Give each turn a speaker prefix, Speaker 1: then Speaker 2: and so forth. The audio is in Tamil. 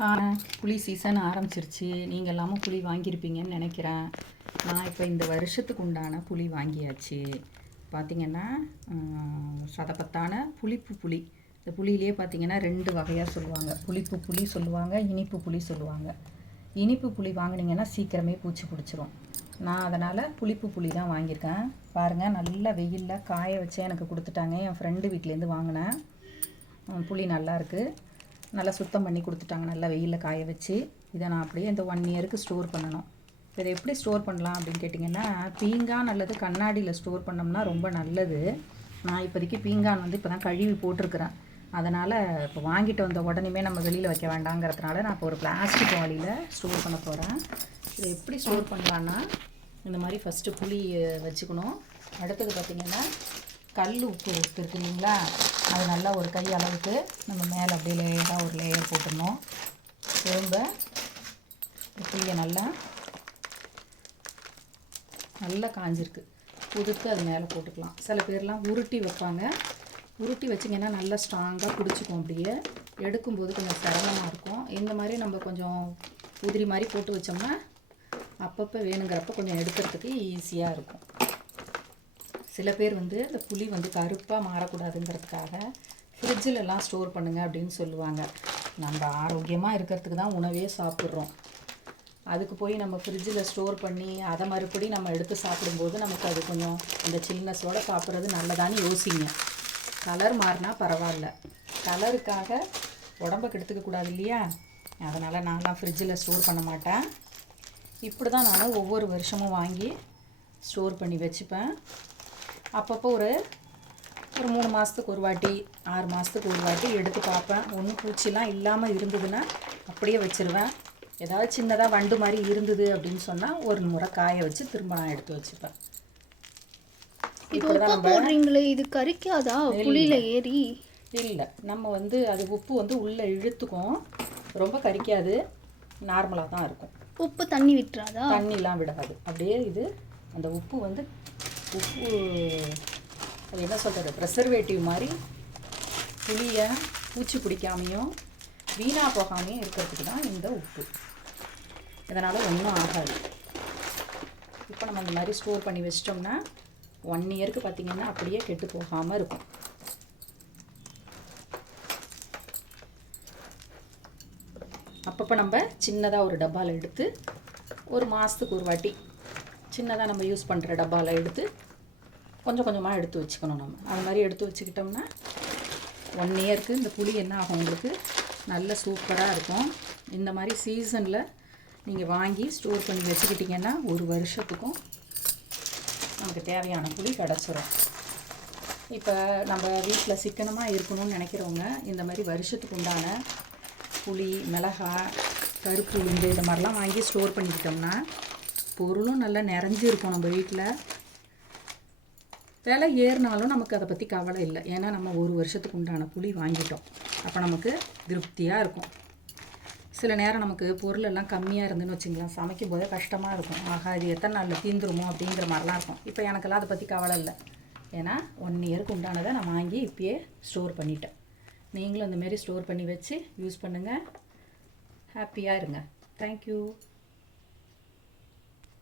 Speaker 1: ஆ, புளி சீசன் ஆரம்பிச்சிருச்சு. நீங்கள் எல்லாமும் புளி வாங்கியிருப்பீங்கன்னு நினைக்கிறேன். நான் இப்போ இந்த வருஷத்துக்கு உண்டான புளி வாங்கியாச்சு. பார்த்தீங்கன்னா சதப்பத்தான புளிப்பு புளி. இந்த புளியிலே பார்த்தீங்கன்னா ரெண்டு வகையாக சொல்லுவாங்க. புளிப்பு புளி சொல்லுவாங்க இனிப்பு புளி சொல்லுவாங்க. இனிப்பு புளி வாங்குனீங்கன்னா சீக்கிரமே பூச்சி பிடிச்சிரும். நான் அதனால் புளிப்பு புளி தான் வாங்கியிருக்கேன். பாருங்கள் நல்லா வெயிலில் காய வச்சே எனக்கு கொடுத்துட்டாங்க. என் ஃப்ரெண்டு வீட்டிலேருந்து வாங்கினேன். புளி நல்லாயிருக்கு நல்லா சுத்தம் பண்ணி கொடுத்துட்டாங்க. நல்லா வெயிலில் காய வச்சு இதை நான் அப்படியே இந்த ஒன் இயருக்கு ஸ்டோர் பண்ணணும். இதை எப்படி ஸ்டோர் பண்ணலாம் அப்படின்னு கேட்டிங்கன்னா பீங்கான் அல்லது கண்ணாடியில் ஸ்டோர் பண்ணோம்னா ரொம்ப நல்லது. நான் இப்போதைக்கு பீங்கான் வந்து இப்போ தான் கழுவி போட்டிருக்கிறேன். அதனால் இப்போ வாங்கிட்டு வந்த உடனேமே நம்ம வெளியில் வைக்க வேண்டாங்கிறதுனால நான் இப்போ ஒரு பிளாஸ்டிக் வாளியில் ஸ்டோர் பண்ண போகிறேன் இதை எப்படி ஸ்டோர் பண்ணலான்னா இந்த மாதிரி ஃபஸ்ட்டு புளி வச்சுக்கணும். அடுத்தது பார்த்திங்கன்னா கல் உப்பு உப்பு இருக்கு இல்லைங்களா? அது நல்லா ஒரு கை அளவுக்கு நம்ம மேலே அப்படியே லேயராக ஒரு லேயர் போட்டுடணும். திரும்ப இந்த புளியை நல்லா நல்லா காஞ்சிருக்கு. உதுத்து அது மேலே போட்டுக்கலாம். சில பேர்லாம் உருட்டி வைப்பாங்க. உருட்டி வச்சிங்கன்னா நல்லா ஸ்ட்ராங்காக பிடிச்சிக்கும் அப்படியே. எடுக்கும்போது கொஞ்சம் சிரமமாக இருக்கும். இந்த மாதிரி நம்ம கொஞ்சம் உதிரி மாதிரி போட்டு வச்சோம்னா அப்பப்போ வேணுங்கிறப்ப கொஞ்சம் எடுக்கிறதுக்கு ஈஸியாக இருக்கும். சில பேர் வந்து இந்த புளி வந்து கருப்பாக மாறக்கூடாதுங்கிறதுக்காக ஃப்ரிட்ஜிலலாம் ஸ்டோர் பண்ணுங்க அப்படின்னு சொல்லுவாங்க. நம்ம ஆரோக்கியமாக இருக்கிறதுக்கு தான் உணவே சாப்பிட்றோம். அதுக்கு போய் நம்ம ஃப்ரிட்ஜில் ஸ்டோர் பண்ணி அதை மறுபடி நம்ம எடுத்து சாப்பிடும்போது நமக்கு அது கொஞ்சம் அந்த சில்னஸோடு சாப்பிட்றது நல்லதான்னு யோசிங்க. கலர் மாறினா பரவாயில்ல. கலருக்காக உடம்ப கெடுத்துக்கக்கூடாது இல்லையா? அதனால் நான்லாம் ஃப்ரிட்ஜில் ஸ்டோர் பண்ண மாட்டேன். இப்படி தான் நான் ஒவ்வொரு வருஷமும் வாங்கி ஸ்டோர் பண்ணி வச்சுப்பேன். அப்பப்போ ஒரு ஒரு மூணு மாதத்துக்கு ஒரு வாட்டி ஆறு மாதத்துக்கு ஒரு வாட்டி எடுத்து பார்ப்பேன். ஒன்றும் பூச்சிலாம் இல்லாமல் இருந்ததுன்னா அப்படியே வச்சிருவேன். ஏதாவது சின்னதாக வண்டு மாதிரி இருந்தது அப்படின்னு சொன்னால் ஒரு முறை காய வச்சு திரும்ப நான் எடுத்து வச்சுப்பேன்.
Speaker 2: இது உப்பு போடுறீங்களே இது கரிக்காதா? புளியில ஏறி?
Speaker 1: இல்லை. நம்ம வந்து அது உப்பு வந்து உள்ளே இழுத்துக்கும். ரொம்ப கரிக்காது. நார்மலாக தான் இருக்கும்.
Speaker 2: உப்பு தண்ணி விட்டுறாதா?
Speaker 1: தண்ணிலாம் விடாது. அப்படியே இது அந்த உப்பு வந்து உப்பு அது என்ன சொல்கிறது ப்ரெசர்வேட்டிவ் மாதிரி புளியை பூச்சி பிடிக்காமையும் வீணாக போகாமையும் இருக்கிறதுக்கு தான் இந்த உப்பு. இதனால் ஒன்றும் ஆகாது. இப்போ நம்ம இந்த மாதிரி ஸ்டோர் பண்ணி வச்சிட்டோம்னா ஒன் இயருக்கு பார்த்திங்கன்னா அப்படியே கெட்டு போகாமல் இருக்கும். அப்பப்போ நம்ம சின்னதாக ஒரு டப்பாவில் எடுத்து ஒரு மாதத்துக்கு ஒரு வாட்டி சின்னதாக நம்ம யூஸ் பண்ணுற டப்பாவில் எடுத்து கொஞ்சம் கொஞ்சமாக எடுத்து வச்சுக்கணும் நம்ம. அது மாதிரி எடுத்து வச்சுக்கிட்டோம்னா ஒன் இயருக்கு இந்த புளி என்ன ஆகும் உங்களுக்கு? நல்ல சூப்பராக இருக்கும். இந்த மாதிரி சீசனில் நீங்கள் வாங்கி ஸ்டோர் பண்ணி வச்சுக்கிட்டிங்கன்னா ஒரு வருஷத்துக்கும் நமக்கு தேவையான புளி கிடச்சிரும். இப்போ நம்ம வீட்டில் சிக்கனமாக இருக்கணும்னு நினைக்கிறவங்க இந்த மாதிரி வருஷத்துக்கு உண்டான புளி மிளகாய் கருப்பு உளுந்து இந்த மாதிரிலாம் வாங்கி ஸ்டோர் பண்ணிக்கிட்டோம்னா பொருளும் நல்லா நிறைஞ்சிருக்கும் நம்ம வீட்டில். விலை ஏறினாலும் நமக்கு அதை பற்றி கவலை இல்லை. ஏன்னா நம்ம ஒரு வருஷத்துக்கு உண்டான புளி வாங்கிட்டோம். அப்போ நமக்கு திருப்தியாக இருக்கும். சில நேரம் நமக்கு பொருளெல்லாம் கம்மியாக இருந்துன்னு வச்சுங்களேன் சமைக்கும் போதே கஷ்டமாக இருக்கும். ஆகா இது எத்தனை நாளில் தீந்துருமோ அப்படிங்கிற மாதிரிலாம் இருக்கும். இப்போ எனக்கெல்லாம் அதை பற்றி கவலை இல்லை. ஏன்னா ஒன் இயருக்கு உண்டானதை நான் வாங்கி இப்பயே ஸ்டோர் பண்ணிட்டேன். நீங்களும் இந்த ஸ்டோர் பண்ணி வச்சு யூஸ் பண்ணுங்கள் ஹாப்பியாக இருங்க. தேங்க்யூ